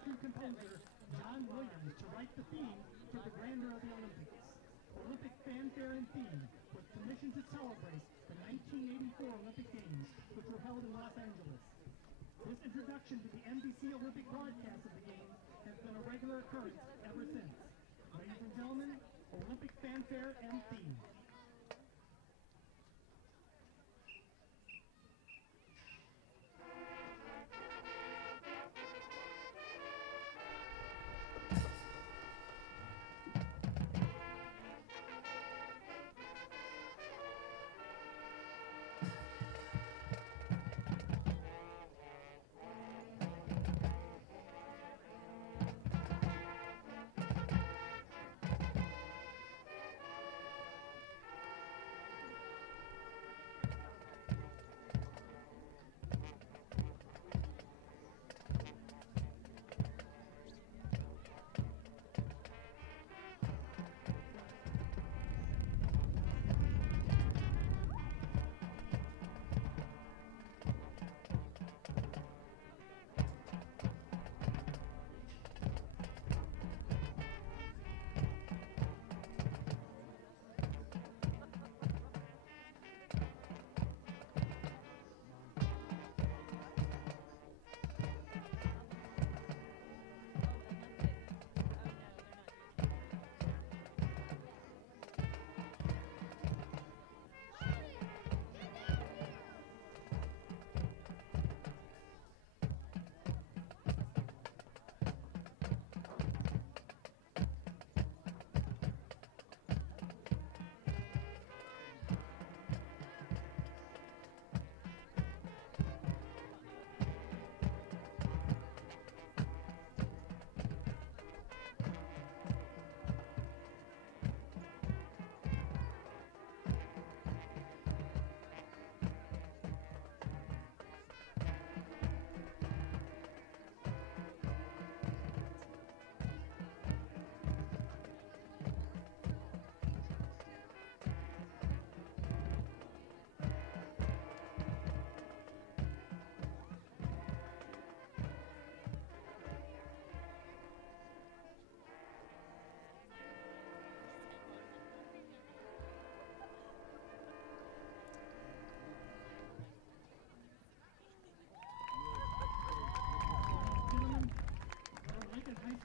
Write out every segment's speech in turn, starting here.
veteran composer John Williams to write the theme for the grandeur of the Olympics. Olympic fanfare and theme was commissioned to celebrate the 1984 Olympic Games, which were held in Los Angeles. This introduction to the NBC Olympic broadcast of the Games has been a regular occurrence ever since. Ladies and gentlemen, Olympic fanfare and theme.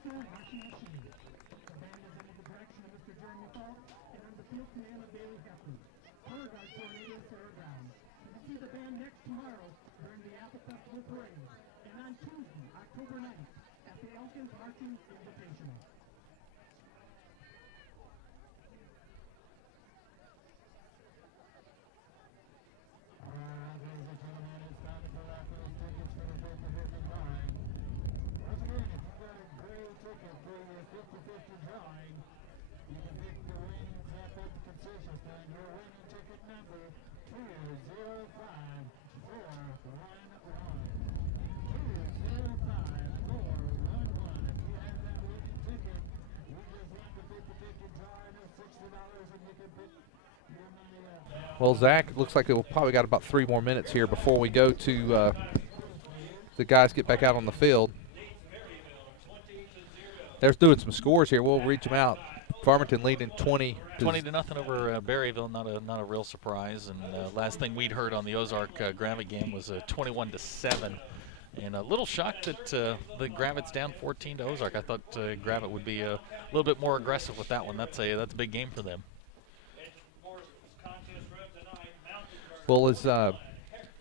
Marching machine. The band is under the direction of Mr. Jeremy Falk and under the field command of Bailey Heffley. Color guard tornado Sarah Brown. You can see the band next tomorrow during the Apple Festival Parade and on Tuesday, October 9th at the Elkins Marching Invitational. Ladies and gentlemen, it's time to pull out those tickets for the 50-50 drawing. Once again, if you've got a gray ticket for your 50-50 drawing, you can pick the winning tap at the concession stand. Your winning ticket number 205-411. 205-411. If you have that winning ticket, you just won the 50-50 drawing of $60 and you can pick your money up. Well, Zach, it looks like we'll probably got about 3 more minutes here before we go to the guys get back out on the field. They're doing some scores here. We'll read them out. Farmington leading 20 to nothing over Berryville. Not a real surprise. And last thing we'd heard on the Ozark Gravette game was 21-7. And a little shocked that the Gravette's down 14 to Ozark. I thought Gravette would be a little bit more aggressive with that one. That's a big game for them. Well, as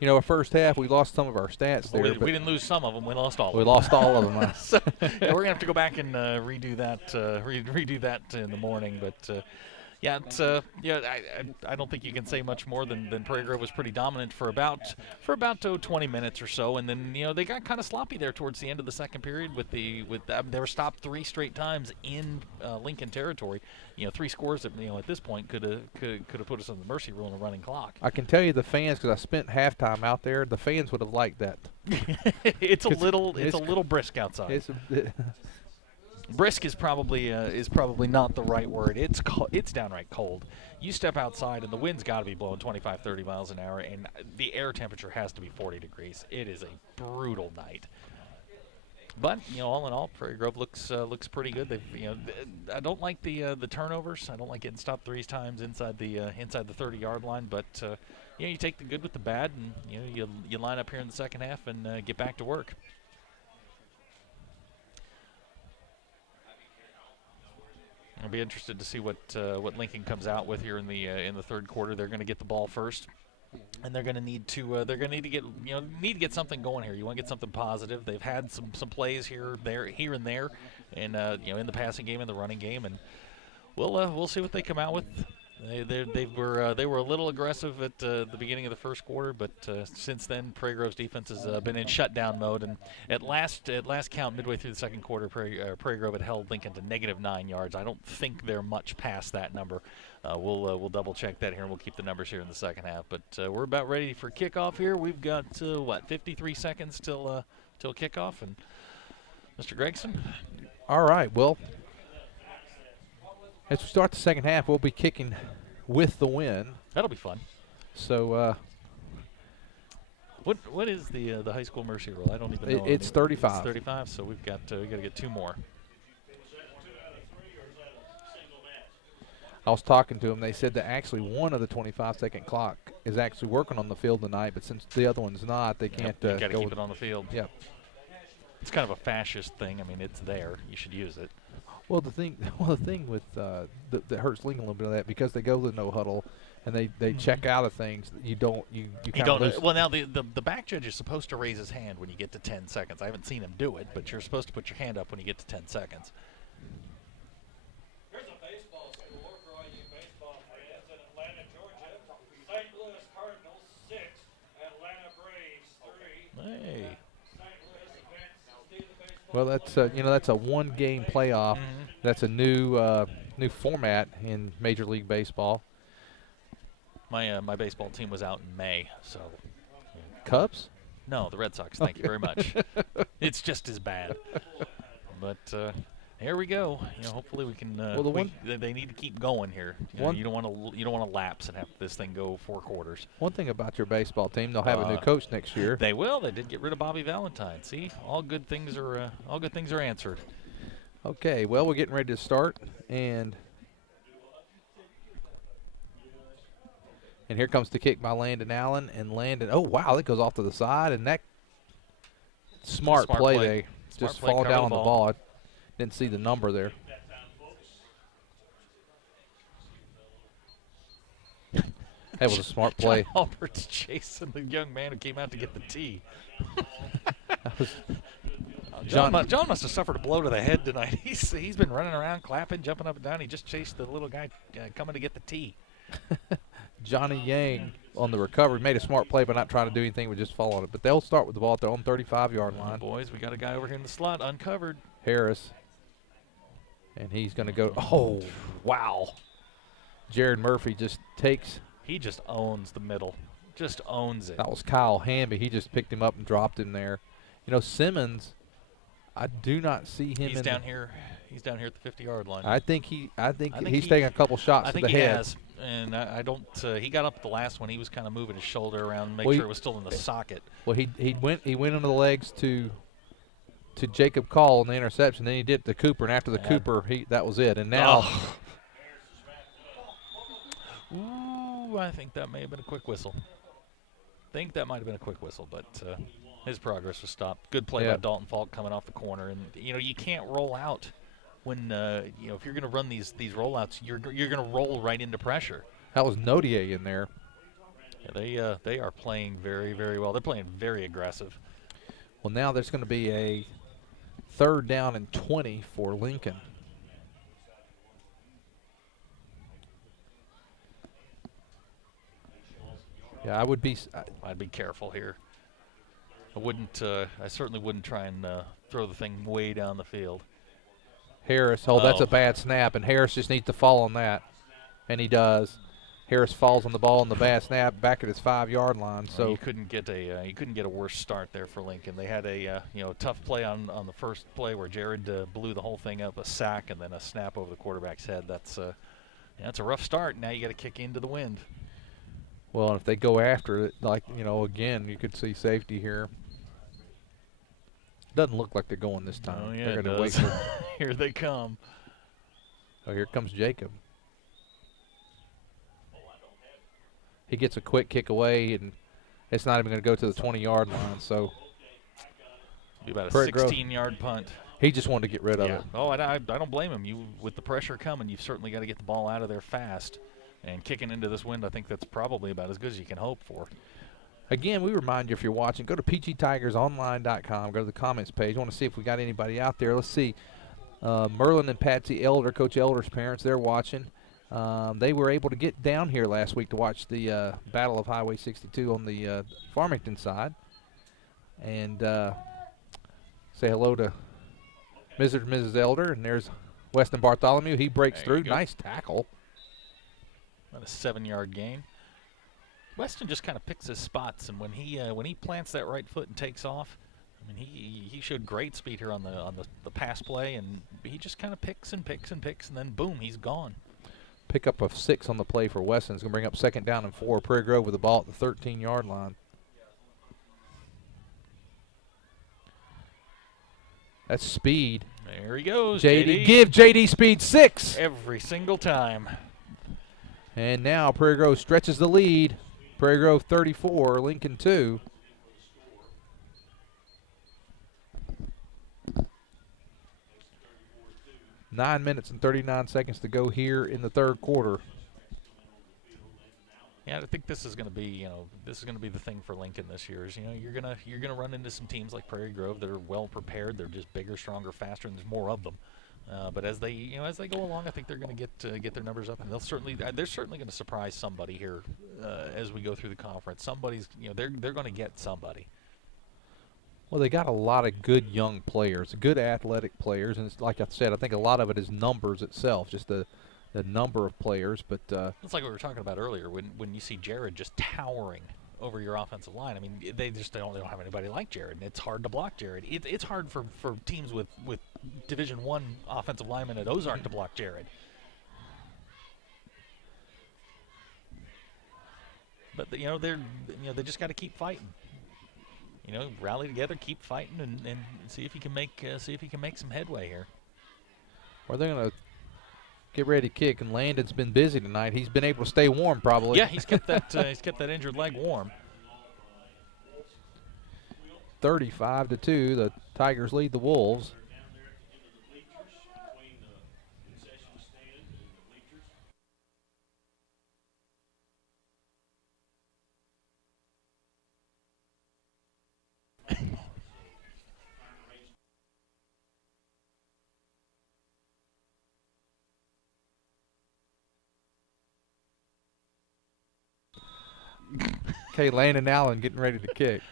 you know, our first half we lost some of our stats there. We didn't lose some of them. We lost all of them. We lost all of them. So yeah, we're gonna have to go back and redo that. Redo that in the morning. But yeah, it's, I don't think you can say much more than Prairie Grove was pretty dominant for about 20 minutes or so, and then they got kind of sloppy there towards the end of the second period they were stopped 3 straight times in Lincoln territory. 3 scores that at this point could have put us on the mercy rule in a running clock. I can tell you the fans, because I spent halftime out there, the fans would have liked that. It's a little brisk outside. Brisk is probably not the right word. It's downright cold. You step outside and the wind's got to be blowing 25, 30 miles an hour, and the air temperature has to be 40 degrees. It is a brutal night. But all in all, Prairie Grove looks pretty good. They've I don't like the turnovers. I don't like getting stopped 3 times inside the 30-yard line. But you take the good with the bad, and you line up here in the second half and get back to work. I'll be interested to see what Lincoln comes out with here in the third quarter. They're going to get the ball first, and they're going to need to get something going here. You want to get something positive. They've had some plays here and there, and in the passing game and the running game, and we'll see what they come out with. They were a little aggressive at the beginning of the first quarter, but since then, Prairie Grove's defense has been in shutdown mode. And at last count, midway through the second quarter, Prairie Grove had held Lincoln to -9 yards. I don't think they're much past that number. We'll double check that here, and we'll keep the numbers here in the second half. But we're about ready for kickoff here. We've got 53 seconds till kickoff, and Mr. Gregson. All right. Well, as we start the second half, we'll be kicking with the wind. That'll be fun. So, what is the high school mercy rule? I don't even know. It's 35. It's 35. So we got to get 2 more. I was talking to them. They said that actually one of the 25-second clock is actually working on the field tonight, but since the other one's not, they can't you got to go keep it on the field. Yep. It's kind of a fascist thing. I mean, it's there. You should use it. Well, the thing with that hurts Lincoln a little bit of that, because they go to the no huddle and they check out of things. You don't lose. Well, now the back judge is supposed to raise his hand when you get to 10 seconds. I haven't seen him do it, but you're supposed to put your hand up when you get to 10 seconds. Here's a baseball score for all you baseball fans in Atlanta, Georgia. St. Louis Cardinals 6, Atlanta Braves 3. Hey. Well, that's a one-game playoff. Mm-hmm. That's a new format in Major League Baseball. My baseball team was out in May, so. Cubs? No, the Red Sox. Thank you very much. It's just as bad. But here we go. Hopefully we can. They need to keep going here. You don't want to lapse and have this thing go 4 quarters. One thing about your baseball team, they'll have a new coach next year. They will. They did get rid of Bobby Valentine. See, all good things are answered. Okay. Well, we're getting ready to start, and here comes the kick by Landon Allen, and Landon. Oh wow, that goes off to the side, and that smart play. They just fall down on the ball. I didn't see the number there. That was a smart play. John Albert's chasing the young man who came out to get the tee. John must have suffered a blow to the head tonight. He's been running around, clapping, jumping up and down. He just chased the little guy coming to get the tee. Johnny Yang on the recovery made a smart play by not trying to do anything, but just following it. But they'll start with the ball at their own 35-yard line. Boys, we got a guy over here in the slot, uncovered. Harris. And he's going to go. Oh, wow. Jared Murphy just takes. He just owns the middle. Just owns it. That was Kyle Hamby. He just picked him up and dropped him there. Simmons, I do not see him. He's down here. He's down here at the 50-yard line. I think he's taking a couple shots to the head. I think he has. And I don't. He got up at the last one. He was kind of moving his shoulder around, make sure it was still in the socket. Well, he went into the legs to Jacob Call on the interception. Then he did to Cooper, and after the Cooper, that was it. And now, ooh, I think that may have been a quick whistle. But his progress was stopped. Good play by Dalton Falk coming off the corner, and you can't roll out. When if you're going to run these rollouts, you're going to roll right into pressure. That was Nodier in there. Yeah, they are playing very, very well. They're playing very aggressive. Well, now there's going to be a 3rd down and 20 for Lincoln. Yeah, I'd be careful here. I certainly wouldn't try and throw the thing way down the field. Harris, that's a bad snap, and Harris just needs to fall on that, and he does. Harris falls on the ball on the bad snap back at his 5-yard line. So you couldn't get a worse start there for Lincoln. They had a tough play on the first play where Jared blew the whole thing up, a sack, and then a snap over the quarterback's head. That's a rough start. Now you got to kick into the wind. Well, and if they go after it, again, you could see safety here. Doesn't look like they're going this time. Oh, yeah, they're it going to wait does. for. Here they come. Oh, here comes Jacob. He gets a quick kick away, and it's not even going to go to the 20-yard line. So Be about a Prairie Grove, 16-yard punt. he just wanted to get rid of it. Oh, I don't blame him. You, with the pressure coming, you've certainly got to get the ball out of there fast. And kicking into this wind, I think that's probably about as good as you can hope for. Again, we remind you, if you're watching, go to pgtigersonline.com. Go to the comments page. I want to see if we got anybody out there. Let's see. Merlin and Patsy Elder, Coach Elder's parents, they're watching. They were able to get down here last week to watch the Battle of Highway 62 on the Farmington side. And say hello to Mr. and Mrs. Elder. And there's Weston Bartholomew. He breaks through. Nice tackle. About a 7-yard gain. Weston just kind of picks his spots, and when he plants that right foot and takes off, I mean, he showed great speed here on the pass play, and he just kind of picks and picks and picks, and then boom, he's gone. Pick up a 6 on the play for Weston. It's going to bring up 2nd down and 4. Prairie Grove with the ball at the 13-yard line. That's speed. There he goes, JD. Give JD speed 6. Every single time. And now Prairie Grove stretches the lead. Prairie Grove 34, Lincoln 2. Nine minutes and 39 seconds to go here in the third quarter. Yeah, I think this is going to be, the thing for Lincoln this year. Is, you're gonna run into some teams like Prairie Grove that are well prepared. They're just bigger, stronger, faster, and there's more of them. But as they go along, I think they're going to get their numbers up, and they're certainly going to surprise somebody here as we go through the conference. Somebody's, they're going to get somebody. Well, they got a lot of good young players, good athletic players, and it's, like I said, I think a lot of it is numbers itself, just the number of players. But it's like what we were talking about earlier when you see Jared just towering over your offensive line. I mean, they don't have anybody like Jared, and it's hard to block Jared. It's hard for teams with Division I offensive linemen at Ozark to block Jared. But they just got to keep fighting. Rally together, keep fighting, and see if he can make some headway here. Well, they're going to get ready to kick, and Landon's been busy tonight. He's been able to stay warm, probably. Yeah, he's kept that injured leg warm. 35-2, the Tigers lead the Wolves. Okay, Landon Allen getting ready to kick.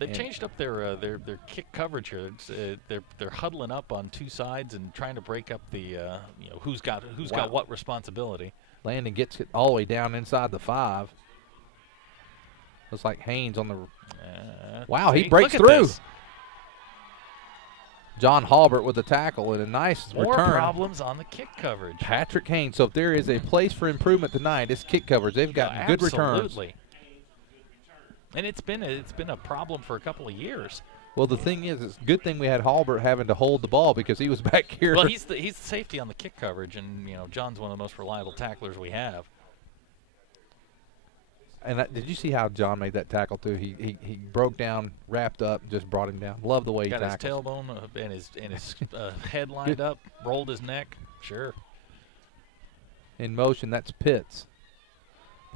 They've changed up their kick coverage here. They're huddling up on two sides and trying to break up the who's got what responsibility. Landon gets it all the way down inside the 5. Looks like Haynes on the. Wow, he breaks through. John Halbert with the tackle and a nice return. More problems on the kick coverage. Patrick Haynes. So if there is a place for improvement tonight, it's kick coverage. They've got good returns. Absolutely. And it's been a problem for a couple of years. Well, the thing is, it's a good thing we had Halbert having to hold the ball because he was back here. Well, he's the safety on the kick coverage, and John's one of the most reliable tacklers we have. And did you see how John made that tackle too? He broke down, wrapped up, just brought him down. Love the way he got tackles. His tailbone and his head lined up, rolled his neck. Sure. In motion, that's Pitts.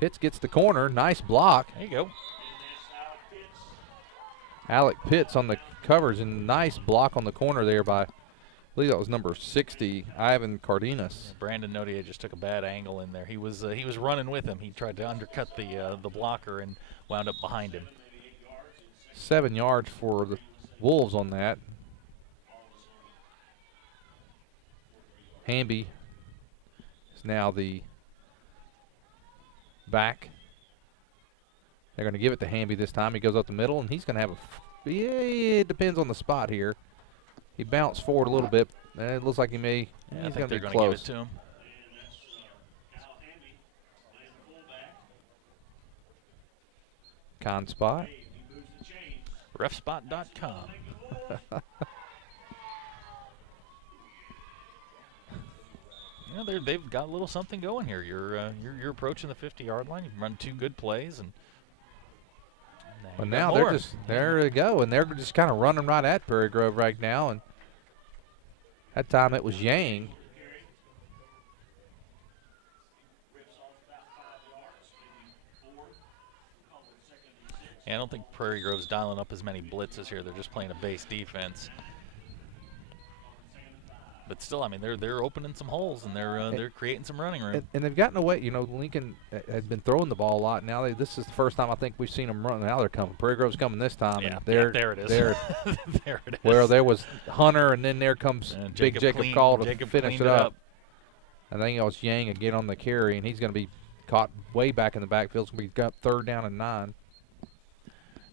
Pitts gets the corner. Nice block. There you go. Alec Pitts on the covers, and nice block on the corner there by, I believe that was number 60, Ivan Cardenas. Brandon Notier just took a bad angle in there. He was running with him. He tried to undercut the blocker and wound up behind him. 7 yards for the Wolves on that. Hamby is now the back. They're going to give it to Hamby this time. He goes up the middle, and he's going to have it depends on the spot here. He bounced forward a little bit, and it looks like he's going to be close. Give it to him. Con spot. Refspot.com. They've got a little something going here. You're approaching the 50-yard line. You've run 2 good plays, and well, now they're just there they go, and they're just kind of running right at Prairie Grove right now. And that time it was Yang. Yeah, I don't think Prairie Grove's dialing up as many blitzes here. They're just playing a base defense. But still, I mean, they're opening some holes, and they're creating some running room. And they've gotten away. You know, Lincoln has been throwing the ball a lot. Now this is the first time I think we've seen them run. Now they're coming. Prairie Grove's coming this time. Yeah, and there it is. There it is. Well, there was Hunter, and then there comes Big Jacob Call to finish it up. I think it was Yang again on the carry, and he's going to be caught way back in the backfield. It's going to be got 3rd down and 9.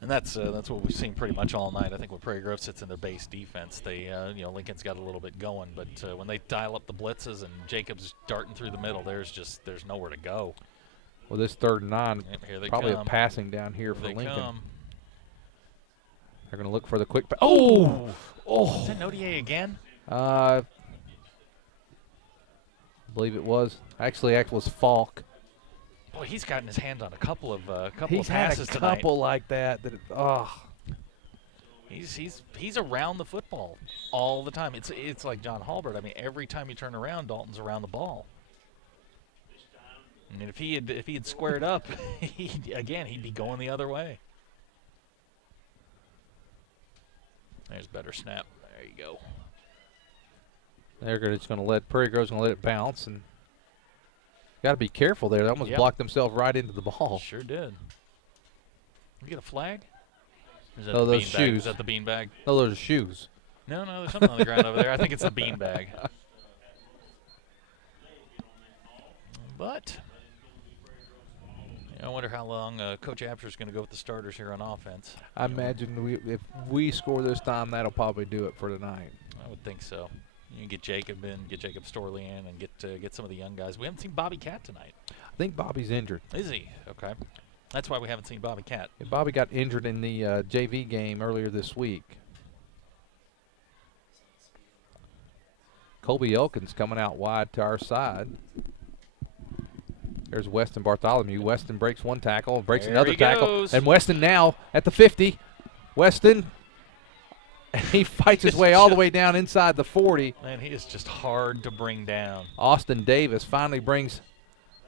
And that's what we've seen pretty much all night. I think when Prairie Grove sits in their base defense, they Lincoln's got a little bit going, but when they dial up the blitzes and Jacob's darting through the middle, there's nowhere to go. Well, this 3rd and 9, probably come. a passing down here for They Lincoln. come. They're going to look for the quick pass. Oh! Is that Nodier again? I believe it was. Actually, it was Falk. Boy, he's gotten his hand on a couple of passes He's had a couple tonight. like that. He's around the football all the time. It's like John Halbert. I mean, every time you turn around, Dalton's around the ball. I mean, if he had squared up, he'd be going the other way. There's better snap. There you go. They're just going to let Prairie Grove's going to let it bounce, and got to be careful there. They almost blocked themselves right into the ball. Sure did. You get a flag? Is that Oh, the those beanbag? shoes. Is that the beanbag? No, those are shoes. No, there's something on the ground over there. I think it's the beanbag. But I wonder how long Coach Absher's going to go with the starters here on offense. I imagine if we score this time, that'll probably do it for tonight. I would think so. You can get Jacob in, get Jacob Storley in, and get some of the young guys. We haven't seen Bobby Cat tonight. I think Bobby's injured. Is he? Okay. That's why we haven't seen Bobby Cat. Yeah, Bobby got injured in the JV game earlier this week. Colby Elkins coming out wide to our side. There's Weston Bartholomew. Weston breaks one tackle, breaks another tackle. And Weston now at the 50. Weston, he fights his way all the way down inside the 40. Man, he is just hard to bring down. Austin Davis finally brings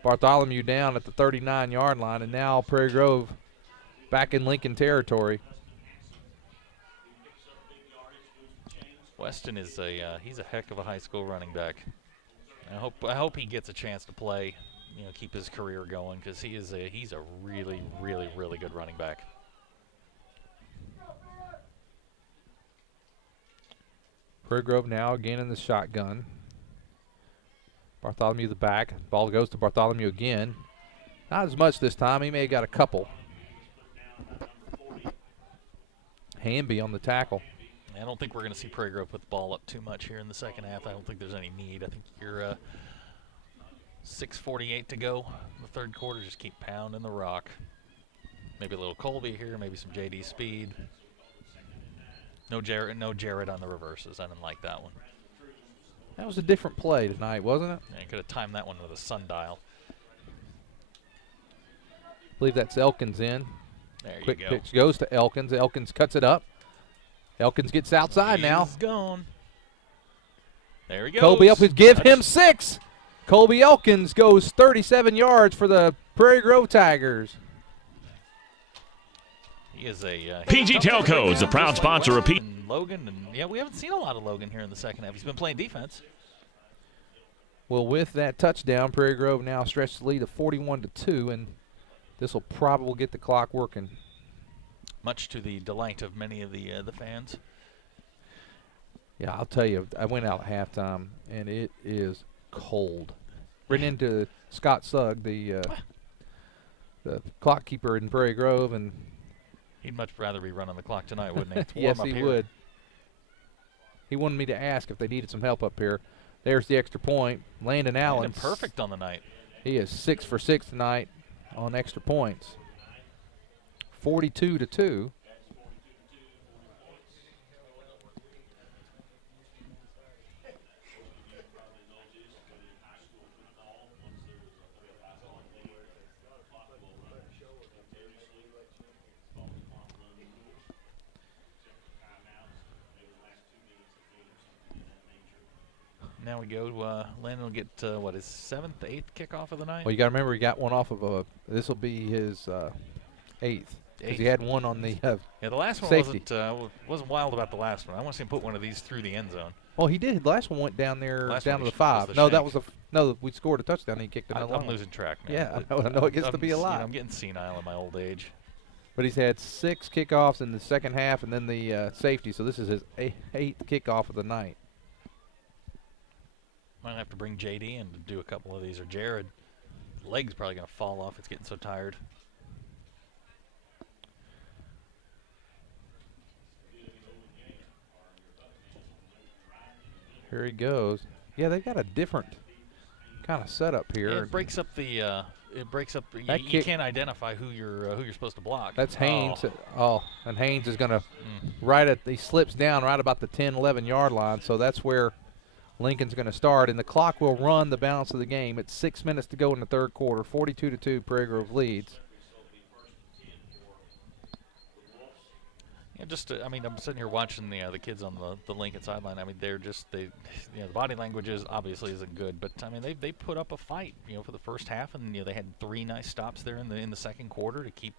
Bartholomew down at the 39-yard line, and now Prairie Grove back in Lincoln territory. Weston is he's a heck of a high school running back. I hope he gets a chance to play, keep his career going, because he's a really, really, really good running back. Prairie Grove now again in the shotgun. Bartholomew the back. Ball goes to Bartholomew again. Not as much this time. He may have got a couple. Hamby on the tackle. I don't think we're going to see Prairie Grove put the ball up too much here in the second half. I don't think there's any need. I think you're 6:48 to go in the third quarter. Just keep pounding the rock. Maybe a little Colby here, maybe some JD speed. No Jared on the reverses. I didn't like that one. That was a different play tonight, wasn't it? Yeah, you could have timed that one with a sundial. I believe that's Elkins in. There you go. Quick pitch goes to Elkins. Elkins cuts it up. Elkins gets outside now. He's gone. There he goes. Colby Elkins, give him 6. Colby Elkins goes 37 yards for the Prairie Grove Tigers. He is a PG Telco is a proud sponsor of P. Logan, and we haven't seen a lot of Logan here in the second half. He's been playing defense. Well, with that touchdown, Prairie Grove now stretched the lead of 41-2, and this will probably get the clock working. Much to the delight of many of the fans. Yeah, I'll tell you, I went out at halftime, and it is cold. Ran into Scott Sugg, the clock keeper in Prairie Grove, and he'd much rather be running the clock tonight, wouldn't he? It's warm yes, up he here. would. He wanted me to ask if they needed some help up here. There's the extra point. Landon Allen. Perfect on the night. He is 6 for 6 tonight on extra points. 42-2. Now we go. Landon will get what, his 7th, 8th kickoff of the night. Well, you got to remember he got one off of a. This will be his 8th because he had one on the yeah, the last one safety. wasn't wild about the last one. I want to see him put one of these through the end zone. Well, he did. The last one went down there, down to the 5. The no, shank. that was no. We scored a touchdown. And he kicked another one. I'm losing track now. Yeah, I know it gets to be a lot. I'm getting senile in my old age. But he's had 6 kickoffs in the second half, and then the safety. So this is his 8th kickoff of the night. Might have to bring JD in to do a couple of these, or Jared. Leg's probably going to fall off. It's getting so tired. Here he goes. Yeah, they've got a different kind of setup here. Yeah, it breaks up the. It breaks up. You can't identify who you're supposed to block. That's Haynes. Oh, and Haynes is going to he slips down right about the 10, 11 yard line. So that's where Lincoln's going to start, and the clock will run the balance of the game. It's 6 minutes to go in the third quarter. 42-2, Prairie Grove leads. Yeah, I mean, I'm sitting here watching the kids on the Lincoln sideline. I mean, the body language obviously isn't good, but I mean, they put up a fight, for the first half, and they had 3 nice stops there in the second quarter to keep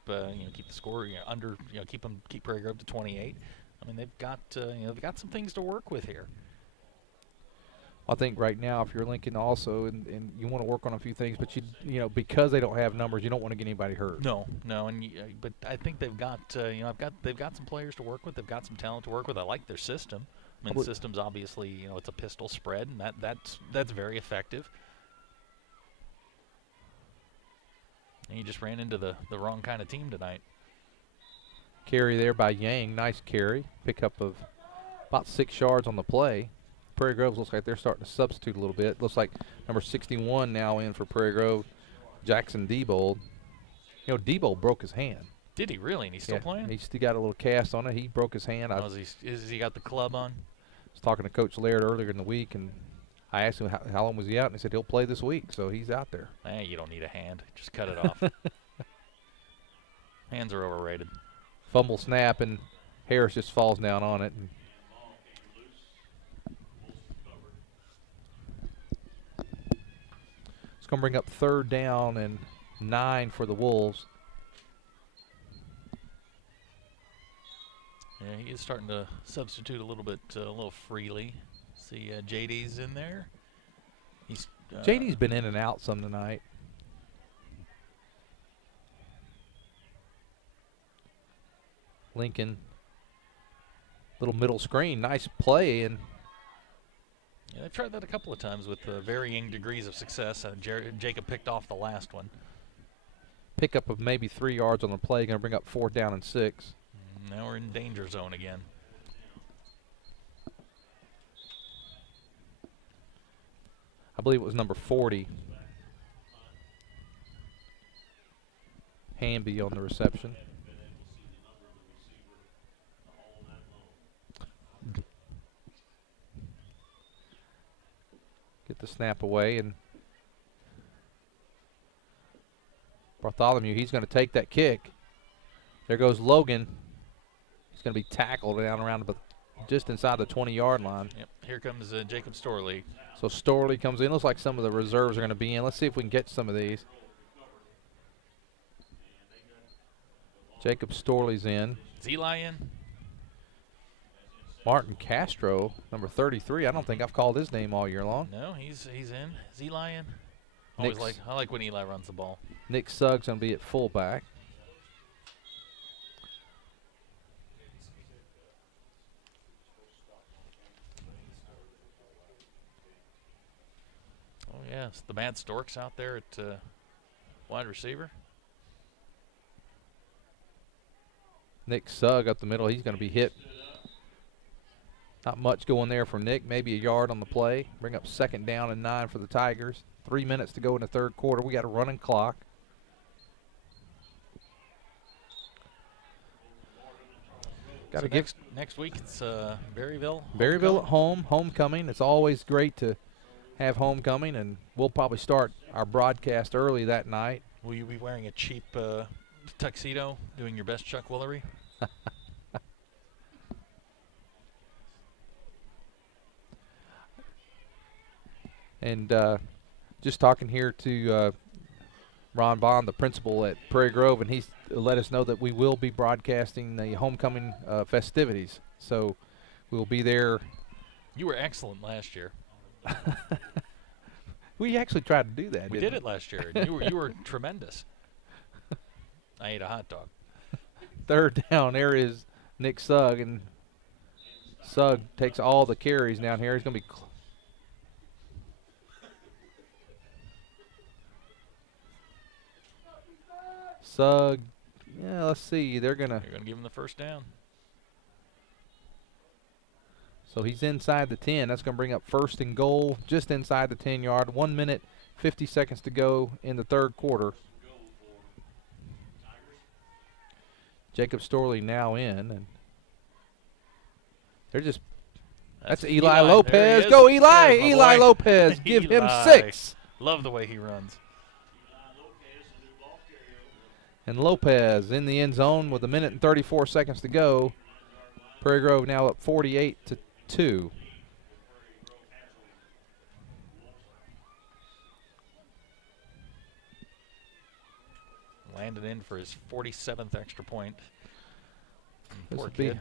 keep the score under, keep Prairie Grove to 28. I mean, they've got some things to work with here. I think right now, if you're Lincoln also, and you want to work on a few things, but because they don't have numbers, you don't want to get anybody hurt. No, but I think they've got they've got some players to work with. They've got some talent to work with. I like their system. I mean, the system's obviously it's a pistol spread, and that's very effective. And you just ran into the wrong kind of team tonight. Carry there by Yang, nice carry, pickup of about 6 yards on the play. Prairie Grove looks like they're starting to substitute a little bit. Looks like number 61 now in for Prairie Grove, Jackson Diebold. Diebold broke his hand. Did he really? And he's still playing? He's still got a little cast on it. He broke his hand. Has he got the club on? I was talking to Coach Laird earlier in the week, and I asked him how long was he out, and he said he'll play this week, so he's out there. You don't need a hand. Just cut it off. Hands are overrated. Fumble snap, and Harris just falls down on it. And going to bring up 3rd down and 9 for the Wolves. Yeah, he is starting to substitute a little freely. See, JD's in there. JD's been in and out some tonight. Lincoln, little middle screen, nice play, and yeah, they've tried that a couple of times with varying degrees of success. Jacob picked off the last one. Pickup of maybe 3 yards on the play, going to bring up 4th down and 6. Now we're in danger zone again. I believe it was number 40. Hamby on the reception. Get the snap away, and Bartholomew, he's going to take that kick. There goes Logan. He's going to be tackled down around just inside the 20-yard line. Yep. Here comes Jacob Storley. So Storley comes in. Looks like some of the reserves are going to be in. Let's see if we can get some of these. Jacob Storley's in. Is Eli in? Martin Castro, number 33. I don't think I've called his name all year long. No, he's in. Is Eli in? I like when Eli runs the ball. Nick Suggs going to be at fullback. Oh, yes. The Mad Storks out there at wide receiver. Nick Sugg up the middle. He's going to be hit. Not much going there for Nick. Maybe a yard on the play. Bring up 2nd down and 9 for the Tigers. 3 minutes to go in the third quarter. We got a running clock. Got to So give next week it's Berryville. Berryville at home, homecoming. It's always great to have homecoming, and we'll probably start our broadcast early that night. Will you be wearing a cheap tuxedo, doing your best Chuck Woolery? And just talking here to Ron Bond, the principal at Prairie Grove, and he's let us know that we will be broadcasting the homecoming festivities. So we'll be there. You were excellent last year. We actually tried to do that. We did it last year. And you were tremendous. I ate a hot dog. Third down, there is Nick Sugg, and Sugg takes all the carries down here. He's going to be Sugg. Yeah, let's see. They're going to give him the first down. So he's inside the 10. That's going to bring up first and goal just inside the 10-yard. 1 minute, 50 seconds to go in the third quarter. Jacob Storley now in, and they're just that's Eli Lopez. Go Eli! Eli Lopez. Give him 6. Love the way he runs. And Lopez in the end zone with 1 minute and 34 seconds to go. Prairie Grove now up 48-2. Landed in for his 47th extra point. Poor Be kid.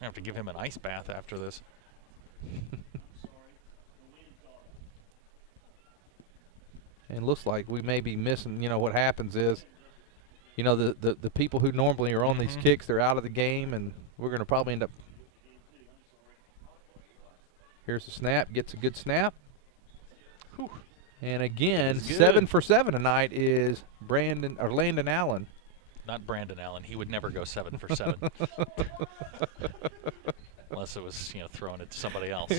I have to give him an ice bath after this. And looks like we may be missing. You know what happens is, you know, the people who normally are on these kicks, they're out of the game, and we're going to probably end up. Here's the snap. Gets a good snap. Whew. And again, 7 for 7 tonight is Landon Allen. Not Brandon Allen. He would never go 7 for 7. Unless it was, throwing it to somebody else.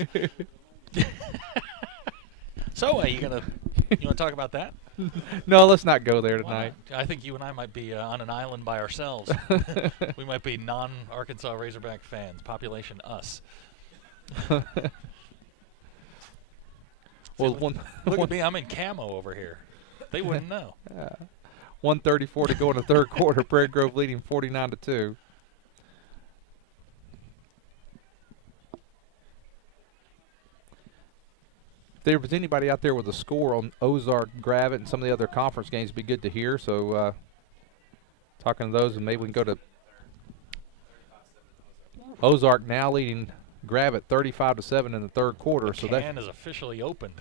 So, you want to talk about that? No, let's not go there tonight. I think you and I might be on an island by ourselves. We might be non-Arkansas Razorback fans. Population us. Well, look at me. I'm in camo over here. They wouldn't know. 1:34 to go in the third quarter. Prairie Grove leading 49-2. If there was anybody out there with a score on Ozark, Gravette, and some of the other conference games, it'd be good to hear. So, talking to those, and maybe we can go to Ozark now leading Gravette 35-7 in the third quarter. The can is officially opened.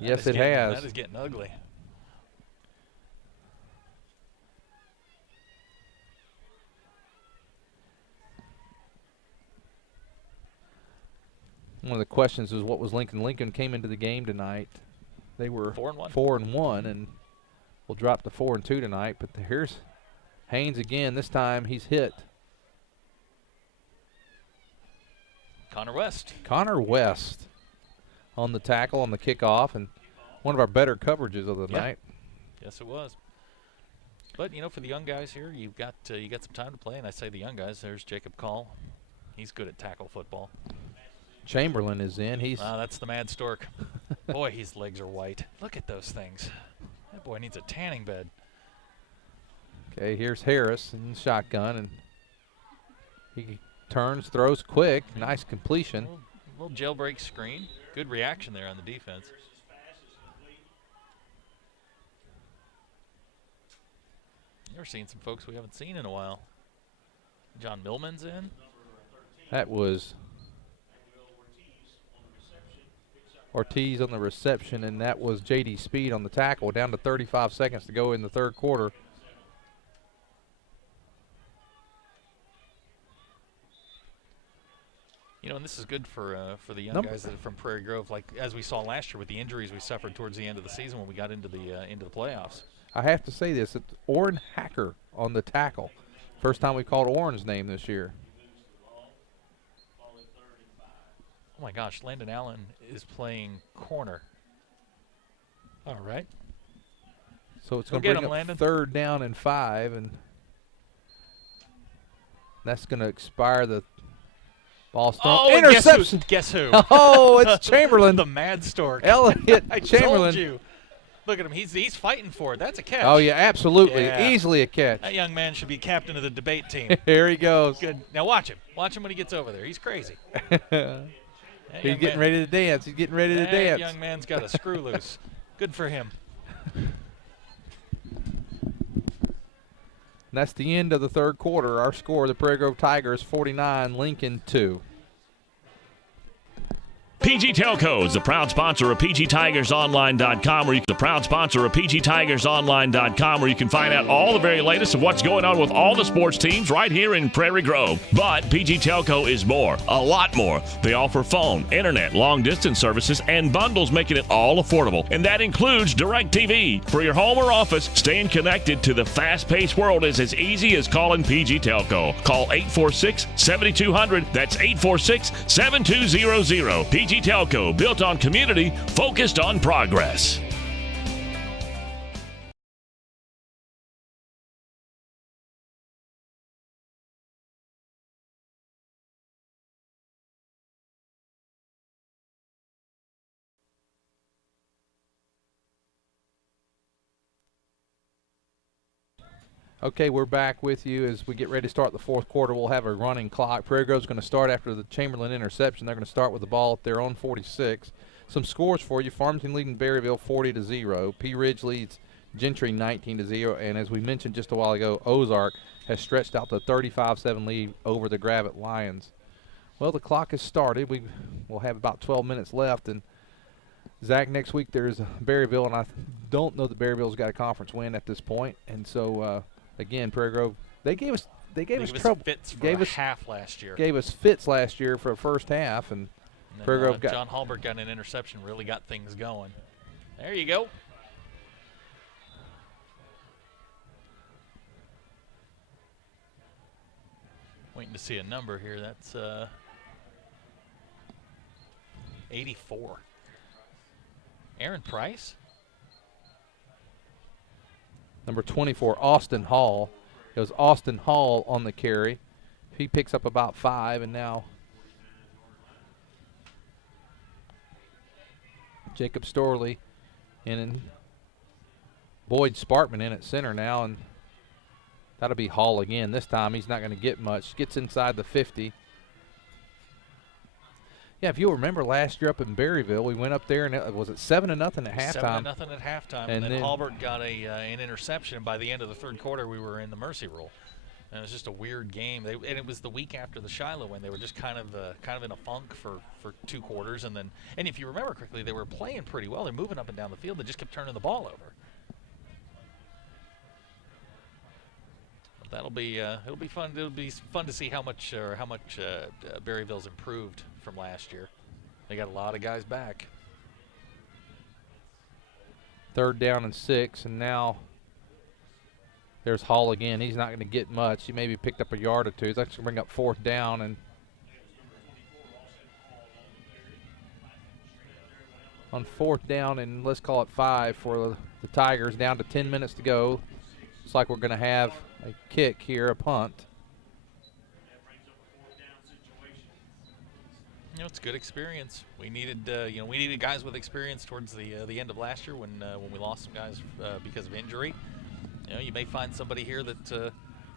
Yes, it has. That is getting ugly. One of the questions is what was Lincoln? Lincoln came into the game tonight. They were 4-1, and will drop to 4-2 tonight. But here's Haynes again. This time he's hit. Connor West on the tackle on the kickoff, and one of our better coverages of the night. Yes, it was. But for the young guys here, you got some time to play, and I say the young guys. There's Jacob Call. He's good at tackle football. Chamberlain is in. That's the Mad Stork. Boy, his legs are white. Look at those things. That boy needs a tanning bed. Okay, here's Harris in the shotgun, and he turns, throws quick. Nice completion. Little jailbreak screen. Good reaction there on the defense. You're seeing some folks we haven't seen in a while. John Millman's in. That was Ortiz on the reception, and that was J.D. Speed on the tackle. Down to 35 seconds to go in the third quarter. And this is good for the young guys that are from Prairie Grove. Like as we saw last year with the injuries we suffered towards the end of the season when we got into the playoffs. I have to say this: it's Orrin Hacker on the tackle. First time we called Orrin's name this year. Oh my gosh, Landon Allen is playing corner. All right. So it's going to bring up Landon. 3rd down and 5, and That's going to expire the ball stone. Oh, interception. Guess who? Oh, it's Chamberlain. The Mad Stork. Elliott I Chamberlain. told you. Look at him. He's fighting for it. That's a catch. Oh, yeah, absolutely. Yeah. Easily a catch. That young man should be captain of the debate team. Here he goes. Good. Now watch him. Watch him when he gets over there. He's crazy. He's getting ready to dance. He's getting ready to dance. That young man's got a screw loose. Good for him. And that's the end of the third quarter. Our score, the Prairie Grove Tigers 49, Lincoln 2. PG Telco is the proud sponsor of PGTigersOnline.com, where where you can find out all the very latest of what's going on with all the sports teams right here in Prairie Grove. But PG Telco is more, a lot more. They offer phone, internet, long-distance services, and bundles, making it all affordable. And that includes DirecTV. For your home or office, staying connected to the fast-paced world is as easy as calling PG Telco. Call 846-7200. That's 846-7200. PG Telco, built on community, focused on progress. Okay, we're back with you as we get ready to start the fourth quarter. We'll have a running clock. Prairie Grove's going to start after the Chamberlain interception. They're going to start with the ball at their own 46. Some scores for you. Farmington leading Berryville 40-0. Pea Ridge leads Gentry 19-0. And as we mentioned just a while ago, Ozark has stretched out the 35-7 lead over the Gravette Lions. Well, the clock has started. We'll have about 12 minutes left. And Zach, next week there's Berryville, and I don't know that Berryville's got a conference win at this point. And so, again, Prairie Grove, they gave us trouble. Fits for half last year. Gave us fits last year for a first half, and Prairie Grove got John Hallberg got an interception, really got things going. There you go. Waiting to see a number here. That's 84. Aaron Price. Number 24, Austin Hall. It was Austin Hall on the carry. He picks up about 5, and now Jacob Storley and Boyd Sparkman in at center now, and that'll be Hall again. This time he's not going to get much. Gets inside the 50. Yeah, if you'll remember last year up in Berryville, we went up there and was it 7-0 at halftime? 7-0 at halftime, and then Hallberg got an interception. By the end of the third quarter, we were in the Mercy Rule, and it was just a weird game. And it was the week after the Shiloh win. They were just kind of in a funk for 2 quarters, and if you remember correctly, they were playing pretty well. They're moving up and down the field. They just kept turning the ball over. That'll be it'll be fun. It'll be fun to see how much Berryville's improved from last year. They got a lot of guys back. 3rd down and 6, and now there's Hall again. He's not going to get much. He maybe picked up a yard or 2. He's actually going to bring up 4th down, and on 4th down and let's call it 5 for the Tigers. Down to 10 minutes to go. Looks like we're going to have a kick here, a punt. It's good experience. We needed, we needed guys with experience towards the end of last year when we lost some guys because of injury. You may find somebody here that,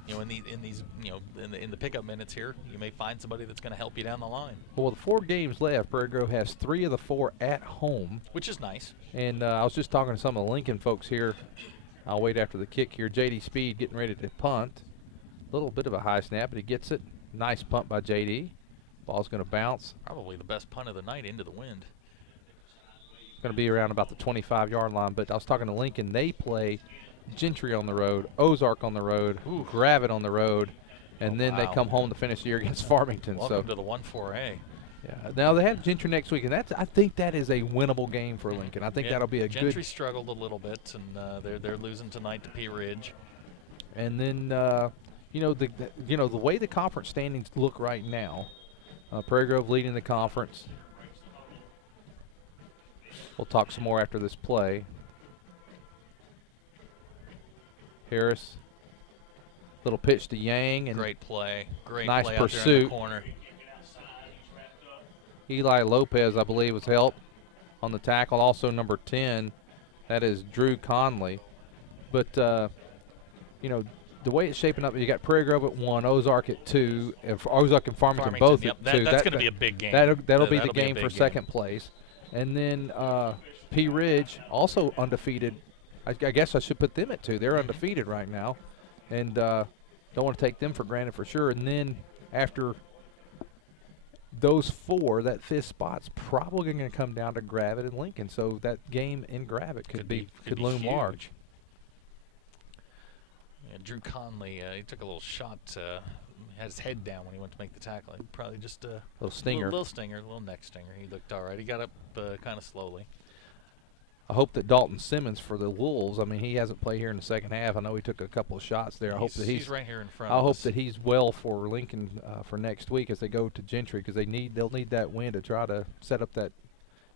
in the pickup minutes here, you may find somebody that's going to help you down the line. Well, the 4 games left, Prairie Grove has 3 of the 4 at home, which is nice. And I was just talking to some of the Lincoln folks here. I'll wait after the kick here. J.D. Speed getting ready to punt. A little bit of a high snap, but he gets it. Nice punt by J.D. Ball's going to bounce. Probably the best punt of the night into the wind. Going to be around about the 25-yard line. But I was talking to Lincoln. They play Gentry on the road, Ozark on the road, Gravette on the road, and then they come home to finish the year against Farmington. Welcome to the 1-4A. Yeah. Now they have Gentry next week, and I think that is a winnable game for Lincoln. I think that'll be a Gentry good. Struggled a little bit, and they're losing tonight to Pea Ridge. And then the way the conference standings look right now, Prairie Grove leading the conference. We'll talk some more after this play. Harris Little pitch to Yang. And great play. Great nice play out there in pursuit. the corner. Eli Lopez, I believe, was helped on the tackle. Also number 10, that is Drew Conley. But, you know, the way it's shaping up, you got Prairie Grove at 1, Ozark at 2, and Ozark and Farmington both yep, at 2. That's going to be a big game. That'll be That'll the game for second place. And then P. Ridge, also undefeated. I guess I should put them at 2. They're undefeated right now. And don't want to take them for granted for sure. And then after those 4, that 5th spot's probably going to come down to Gravett and Lincoln. So that game in Gravett could loom huge. large. Yeah, Drew Conley, he took a little shot, had his head down when he went to make the tackle. Probably just a little stinger. Little stinger, a little neck stinger. He looked all right. He got up kind of slowly. I hope that Dalton Simmons for the Wolves, I mean, he hasn't played here in the second half. I know he took a couple of shots there. I hope that he's right here in front I of hope us. that he's well for Lincoln for next week as they go to Gentry, because they'll need that win to try to set up that,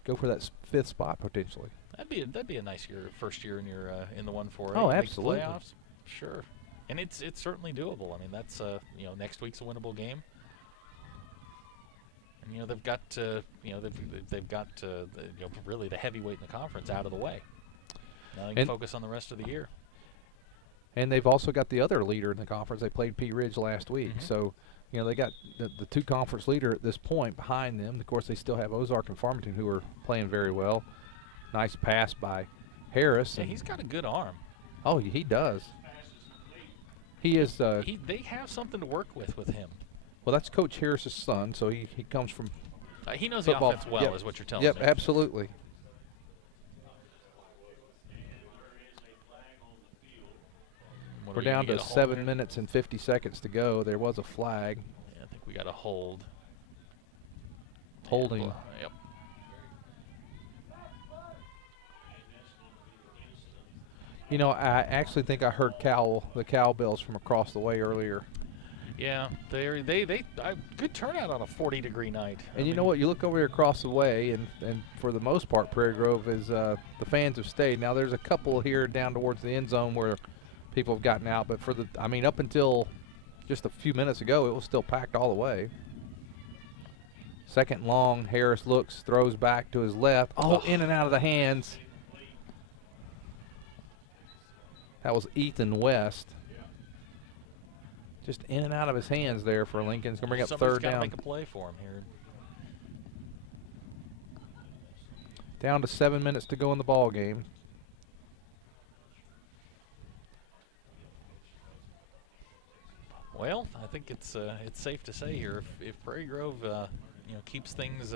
go for that 5th spot potentially. That'd be a nice first year in your in the 1-4A. Oh, absolutely. Playoffs, sure. And it's certainly doable. I mean, that's you know, next week's a winnable game. And you know, they've got they've got you know, really the heavyweight in the conference out of the way. Now they can focus on the rest of the year. And they've also got the other leader in the conference. They played P. Ridge last week, so you know they got the 2 conference leader at this point behind them. Of course, they still have Ozark and Farmington, who are playing very well. Nice pass by Harris. Yeah, he's got a good arm. Oh, he does. He is. They have something to work with him. Well, that's Coach Harris's son, so he comes from he knows football. The offense well, Yep. is what you're telling me. Yep, absolutely. We're down to 7 minutes and 50 seconds to go. There was a flag. Yeah, I think we got a hold. Holding. Yep. You know, I actually think I heard the cowbells from across the way earlier. Yeah, they good turnout on a 40-degree night. And you know what? You look over here across the way, and for the most part, Prairie Grove is the fans have stayed. Now there's a couple here down towards the end zone where people have gotten out, but up until just a few minutes ago, it was still packed all the way. Second long, Harris looks, throws back to his left. Oh, in and out of the hands. That was Ethan West. Just in and out of his hands there for Lincoln. It's going to bring up third down. Somebody's got to make a play for him here. Down to 7 minutes to go in the ball game. Well, I think it's safe to say here if Prairie Grove you know, keeps things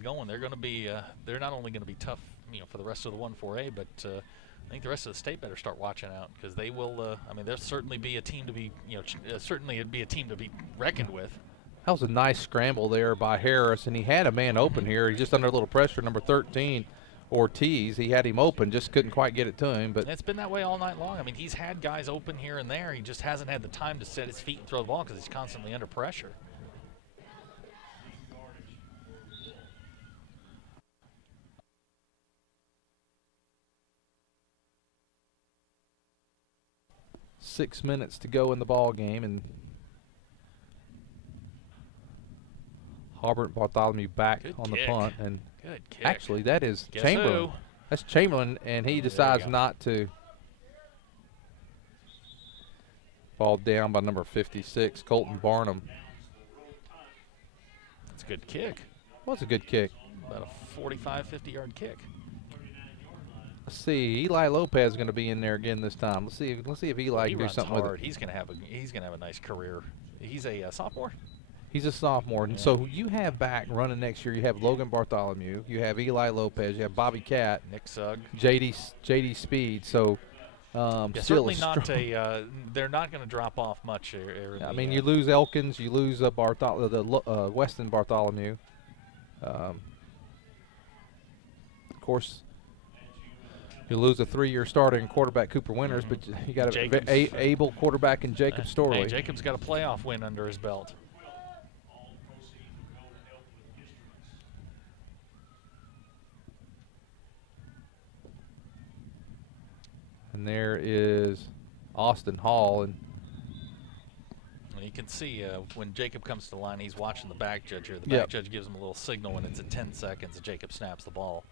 going, they're going to be they're not only going to be tough, you know, for the rest of the 1-4A, but I think the rest of the state better start watching out, because they will. I mean, there'll certainly be a team to be, you know, certainly it'd be a team to be reckoned with. That was a nice scramble there by Harris, and he had a man open here. He's just under a little pressure. Number 13, Ortiz. He had him open, just couldn't quite get it to him. But it's been that way all night long. I mean, he's had guys open here and there. He just hasn't had the time to set his feet and throw the ball because he's constantly under pressure. Six minutes to go in the ball game, and Harbert Bartholomew back on the punt. And good kick. Actually, that is Guess Chamberlain. who? That's Chamberlain, and he decides not to. Ball down by number 56, Colton Barnum. That's a good kick. Was a good kick. About a 45, 50-yard kick. Let's see. Eli Lopez is going to be in there again this time. Let's see if Eli can do something hard. with it. He's going to have a nice career. He's a sophomore. He's a sophomore, and so you have back running next year. You have Logan Bartholomew, you have Eli Lopez, you have Bobby Cat, Nick Sugg, JD Speed. So still certainly not a. They're not going to drop off much. I mean, you lose Elkins, you lose Weston Bartholomew. Of course, you lose a 3-year starting quarterback, Cooper Winters, but you got an able quarterback in Jacob Storley. Hey, Jacob's got a playoff win under his belt. And there is Austin Hall, and You can see when Jacob comes to the line, he's watching the back judge here. The back judge gives him a little signal when it's at 10 seconds. Jacob snaps the ball.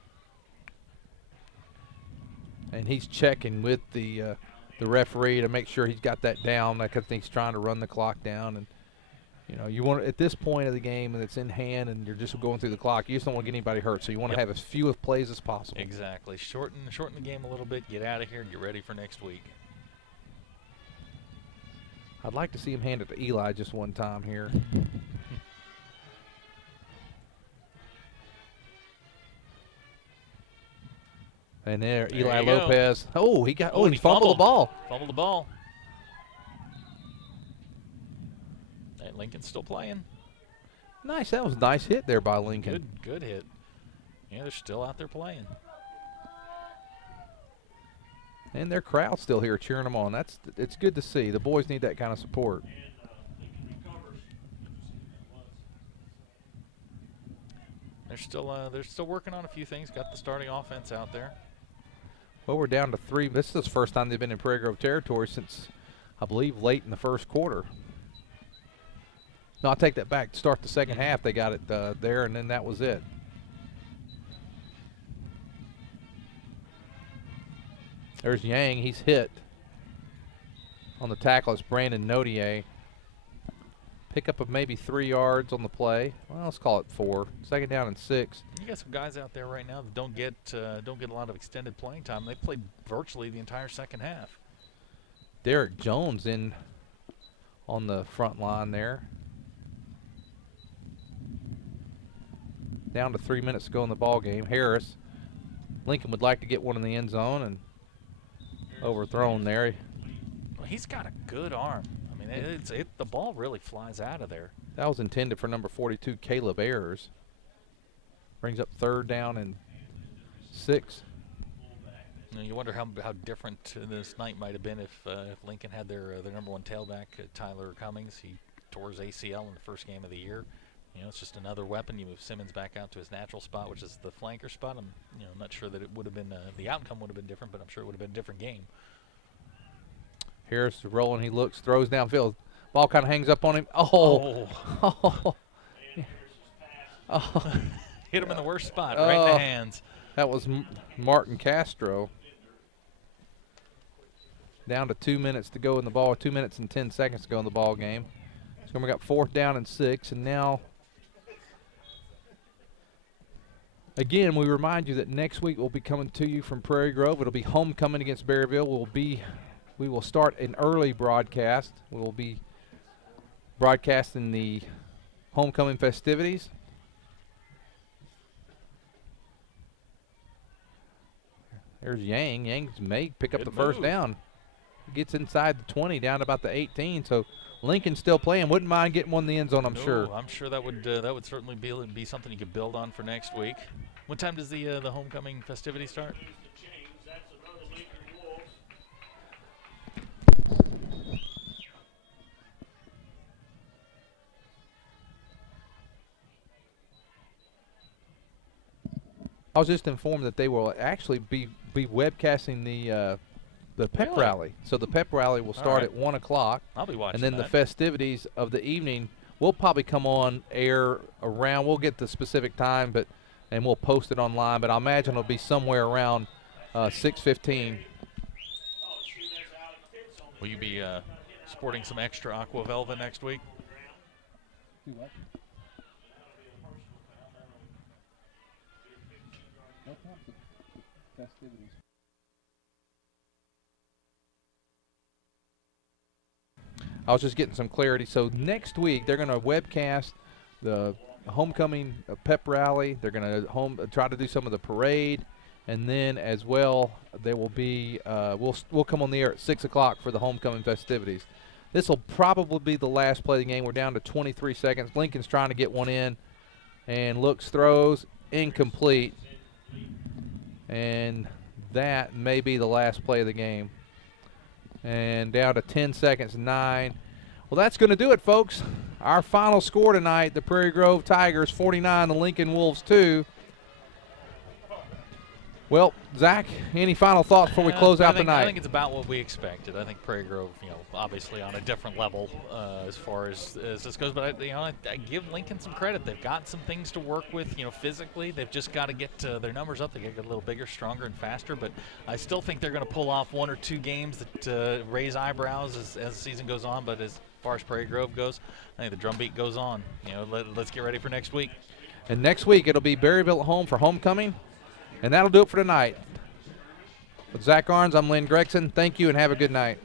And he's checking with the referee to make sure he's got that down. I think he's trying to run the clock down. And you know, you want at this point of the game, and it's in hand, and you're just going through the clock. You just don't want to get anybody hurt, so you want to have as few of plays as possible. Exactly. Shorten the game a little bit. Get out of here. Get ready for next week. I'd like to see him hand it to Eli just one time here. And there Eli Lopez. Go. He fumbled the ball. Fumbled the ball. And Lincoln's still playing. Nice. That was a nice hit there by Lincoln. Good hit. Yeah, they're still out there playing. And their crowd's still here cheering them on. It's good to see. The boys need that kind of support. They're still working on a few things. Got the starting offense out there. Well, we're down to 3. This is the first time they've been in Prairie Grove territory since, I believe, late in the first quarter. No, I'll take that back. To start the second half, they got it there, and then that was it. There's Yang. He's hit on the tackle. It's Brandon Notier. Pickup of maybe 3 yards on the play. Well, let's call it 4. Second down and 6. You got some guys out there right now that don't get a lot of extended playing time. They played virtually the entire second half. Derek Jones in on the front line there. Down to 3 minutes to go in the ball game. Harris. Lincoln would like to get one in the end zone, and overthrown there. Well, he's got a good arm. I mean, the ball really flies out of there. That was intended for number 42, Caleb Ayers. Brings up 3rd down and 6. You wonder how different this night might have been if Lincoln had their number 1 tailback, Tyler Cummings. He tore his ACL in the first game of the year. You know, it's just another weapon. You move Simmons back out to his natural spot, which is the flanker spot. I'm not sure that it would have been the outcome would have been different, but I'm sure it would have been a different game. Harris is rolling. He looks, throws downfield. Ball kind of hangs up on him. Oh. Hit him in the worst spot, right in the hands. That was Martin Castro. Down to 2 minutes to go in the ball. 2 minutes and 10 seconds to go in the ball game. So we got 4th down and 6, and now again, we remind you that next week we'll be coming to you from Prairie Grove. It'll be homecoming against Berryville. We will start an early broadcast. We will be broadcasting the homecoming festivities. There's Yang. Yang may pick up the first down. He gets inside the 20, down to about the 18. So Lincoln's still playing. Wouldn't mind getting one in the end zone, I'm sure. I'm sure that would certainly be something you could build on for next week. What time does the homecoming festivity start? I was just informed that they will actually be webcasting the pep rally. So the pep rally will start at 1 o'clock. I'll be watching and then that. the festivities of the evening will probably come on air around. We'll get the specific time, and we'll post it online. But I imagine it'll be somewhere around 6:15. Will you be sporting some extra Aqua Velva next week? Do what? What time's the festivities? I was just getting some clarity. So next week they're going to webcast the homecoming pep rally. They're going to try to do some of the parade, and then as well they will be we'll come on the air at 6 o'clock for the homecoming festivities. This will probably be the last play of the game. We're down to 23 seconds. Lincoln's trying to get one in, and looks, throws, incomplete, and that may be the last play of the game. And down to 10 seconds, 9. Well, that's going to do it, folks. Our final score tonight, the Prairie Grove Tigers 49, the Lincoln Wolves 2. Well, Zach, any final thoughts before we close out the night? I think it's about what we expected. I think Prairie Grove, obviously on a different level as far as this goes. But I give Lincoln some credit. They've got some things to work with. Physically, they've just got to get their numbers up. They got to get a little bigger, stronger, and faster. But I still think they're going to pull off 1 or 2 games that raise eyebrows as the season goes on. But as far as Prairie Grove goes, I think the drumbeat goes on. Let's get ready for next week. And next week it'll be Berryville at home for homecoming. And that'll do it for tonight. With Zach Arns, I'm Lynn Gregson. Thank you and have a good night.